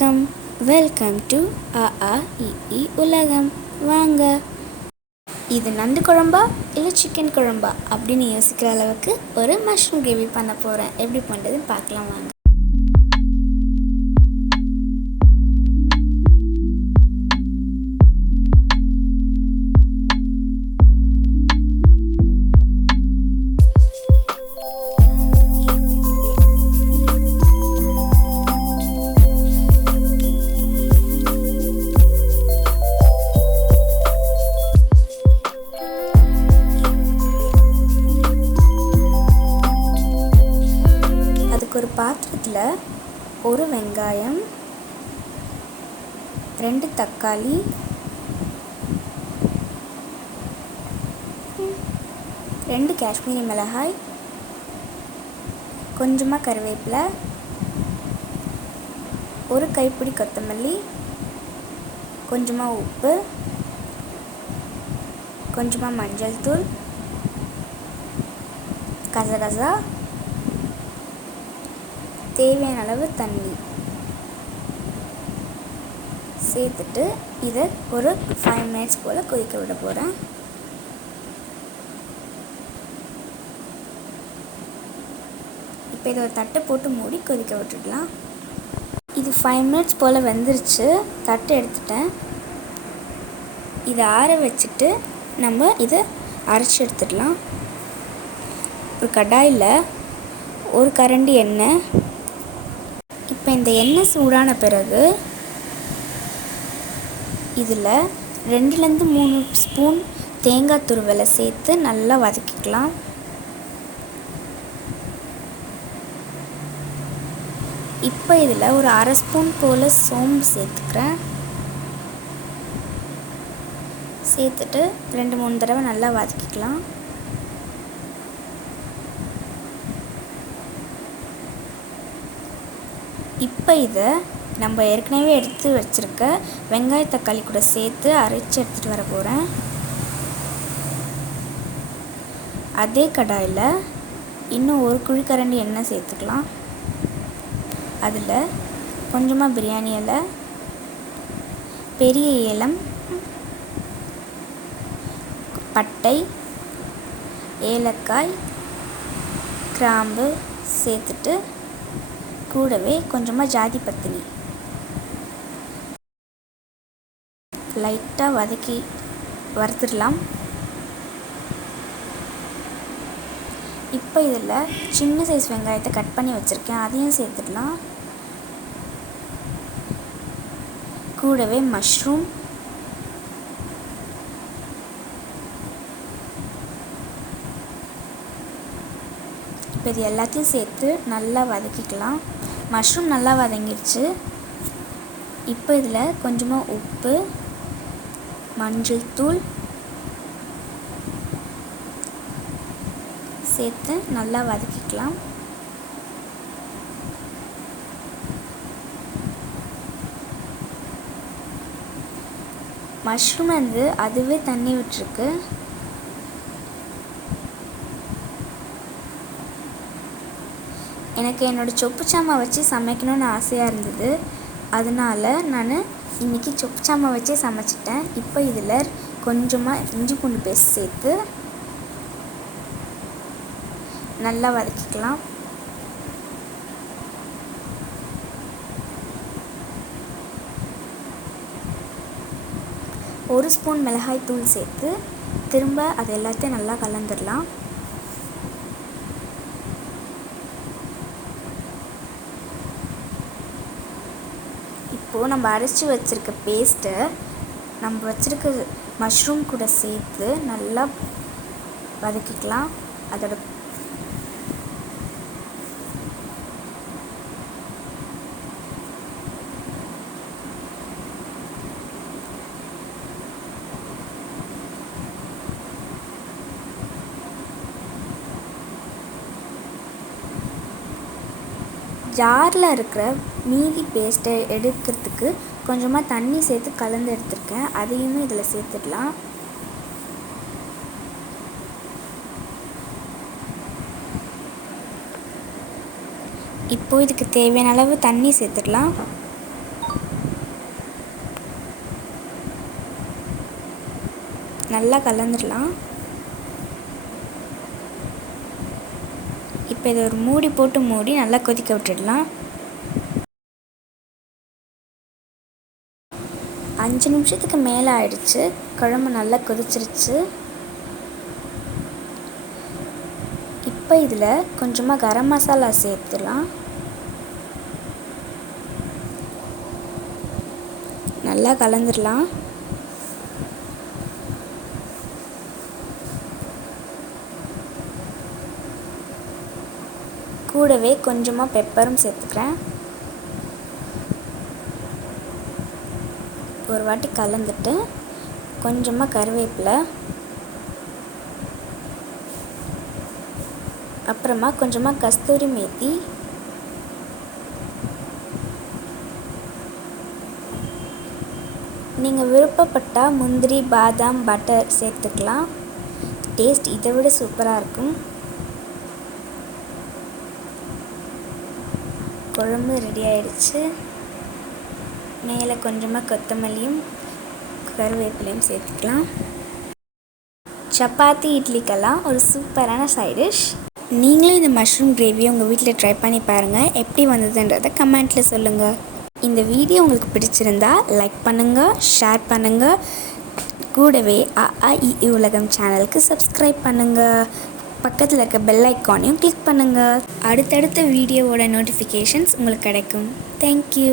வணக்கம், welcome to அஆஇஈ உலகம். வாங்க, இது நண்டு குழம்பா இல்லை சிக்கன் குழம்பா அப்படின்னு யோசிக்கிற அளவுக்கு ஒரு மஷ்ரூம் கிரேவி பண்ண போகிறேன். எப்படி பண்ணுறதுன்னு பார்க்கலாம் வாங்க. ஒரு பாத்திரத்தில் ஒரு வெங்காயம், 2 தக்காளி, 2 காஷ்மீரி மிளகாய், கொஞ்சமாக கருவேப்பிலை, ஒரு கைப்பிடி கொத்தமல்லி, கொஞ்சமாக உப்பு, கொஞ்சமாக மஞ்சள் தூள், கசகசா, தேவையான அளவு தண்ணி சேர்த்துட்டு இதை ஒரு 5 மினிட்ஸ் போல் கொதிக்க விட போகிறேன். இப்போ இதை ஒரு தட்டை போட்டு மூடி கொதிக்க விட்டுடலாம். இது 5 மினிட்ஸ் போல் வெந்துருச்சு. தட்டை எடுத்துட்டேன். இதை ஆற வச்சுட்டு நம்ம இதை அரைச்சி எடுத்துடலாம். ஒரு கடாயில் ஒரு கரண்டி எண்ணெய். இப்போ இந்த எண்ணெய் சூடான பிறகு இதில் 2-3 ஸ்பூன் தேங்காய் துருவலை சேர்த்து நல்லா வதக்கிக்கலாம். இப்போ இதில் ஒரு 1/2 ஸ்பூன் போல் சோம்பு சேர்த்துக்கிறேன். சேர்த்துட்டு 2-3 தடவை நல்லா வதக்கிக்கலாம். இப்போ இதை நம்ம ஏற்கனவே எடுத்து வச்சுருக்க வெங்காய தக்காளி கூட சேர்த்து அரைச்சி எடுத்துகிட்டு வர போகிறேன். அதே கடாயில் இன்னும் ஒரு குழிக்கரண்டி எண்ணெய் சேர்த்துக்கலாம். அதில் கொஞ்சமாக பிரியாணி இலை, பெரிய ஏலம், பட்டை, ஏலக்காய், கிராம்பு சேர்த்துட்டு கூடவே கொஞ்சமாக ஜாதி பத்தினி லைட்டாக வதக்கி வறுத்துடலாம். இப்போ இதில் சின்ன சைஸ் வெங்காயத்தை கட் பண்ணி வச்சுருக்கேன், அதையும் சேர்த்துடலாம். கூடவே மஷ்ரூம், இப்போ இது எல்லாத்தையும் சேர்த்து நல்லா வதக்கிக்கலாம். மஷ்ரூம் நல்லா வதங்கிடுச்சு. இப்போ இதில் கொஞ்சமாக உப்பு, மஞ்சள் தூள் சேர்த்து நல்லா வதக்கிக்கலாம். மஷ்ரூம் அதுவே தண்ணி விட்டுருக்கு. எனக்கு என்னோடய சொப்பு சாமா வச்சு சமைக்கணும்னு ஆசையாக இருந்தது. அதனால் நான் இன்றைக்கி சொப்பு சாமா வச்சே சமைச்சிட்டேன். இப்போ இதில் கொஞ்சமாக இஞ்சி பூண்டு பேஸ்ட் சேர்த்து நல்லா வதக்கிக்கலாம். ஒரு ஸ்பூன் மிளகாய் தூள் சேர்த்து திரும்ப அது எல்லாத்தையும் நல்லா கலந்துடலாம். இப்போது நம்ம அரைச்சி வச்சுருக்க பேஸ்ட்டை நம்ம வச்சுருக்க மஷ்ரூம் கூட சேர்த்து நல்லா வதக்கிக்கலாம். அதோட ஜாரில் இருக்கிற மீதி பேஸ்ட்டை எடுக்கிறதுக்கு கொஞ்சமாக தண்ணி சேர்த்து கலந்து எடுத்துருக்கேன். அதையுமே இதில் சேர்த்துடலாம். இப்போது இதுக்கு தேவையான அளவு தண்ணி சேர்த்துடலாம். நல்லா கலந்துடலாம். இப்போ இதை ஒரு மூடி போட்டு மூடி நல்லா கொதிக்க விட்டுடலாம். 5 நிமிஷத்துக்கு மேலே ஆயிடுச்சு. குழம்பு நல்லா கொதிச்சிருச்சு. இப்போ இதில் கொஞ்சமாக கரம் மசாலா சேர்த்துலாம். நல்லா கலந்துடலாம். கூடவே கொஞ்சமாக பெப்பரும் சேர்த்துக்கிறேன். ஒரு வாட்டி கலந்துட்டு கொஞ்சமாக கருவேப்பிலை, அப்புறமா கொஞ்சமாக கஸ்தூரி மேத்தி, நீங்கள் விருப்பப்பட்டால் முந்திரி, பாதாம், பட்டர் சேர்த்துக்கலாம். டேஸ்ட் இதை விட சூப்பராக இருக்கும். குழம்பு ரெடி ஆயிடுச்சு. மேலே கொஞ்சமாக கொத்தமல்லியும் கருவேப்பிலையும் சேர்த்துக்கலாம். சப்பாத்தி, இட்லிக்கெல்லாம் ஒரு சூப்பரான சைட் டிஷ். நீங்களும் இந்த மஷ்ரூம் கிரேவியை உங்கள் வீட்டில் ட்ரை பண்ணி பாருங்கள். எப்படி வந்ததுன்றதை கமெண்ட்டில் சொல்லுங்கள். இந்த வீடியோ உங்களுக்கு பிடிச்சிருந்தா லைக் பண்ணுங்கள், ஷேர் பண்ணுங்கள். கூடவே அஆஇஈ உலகம் சேனலுக்கு சப்ஸ்கிரைப் பண்ணுங்கள். பக்கத்தில் இருக்க பெல் ஐக்கானையும் கிளிக் பண்ணுங்கள். அடுத்தடுத்த வீடியோவோட நோட்டிஃபிகேஷன்ஸ் உங்களுக்கு கிடைக்கும். தேங்க்யூ.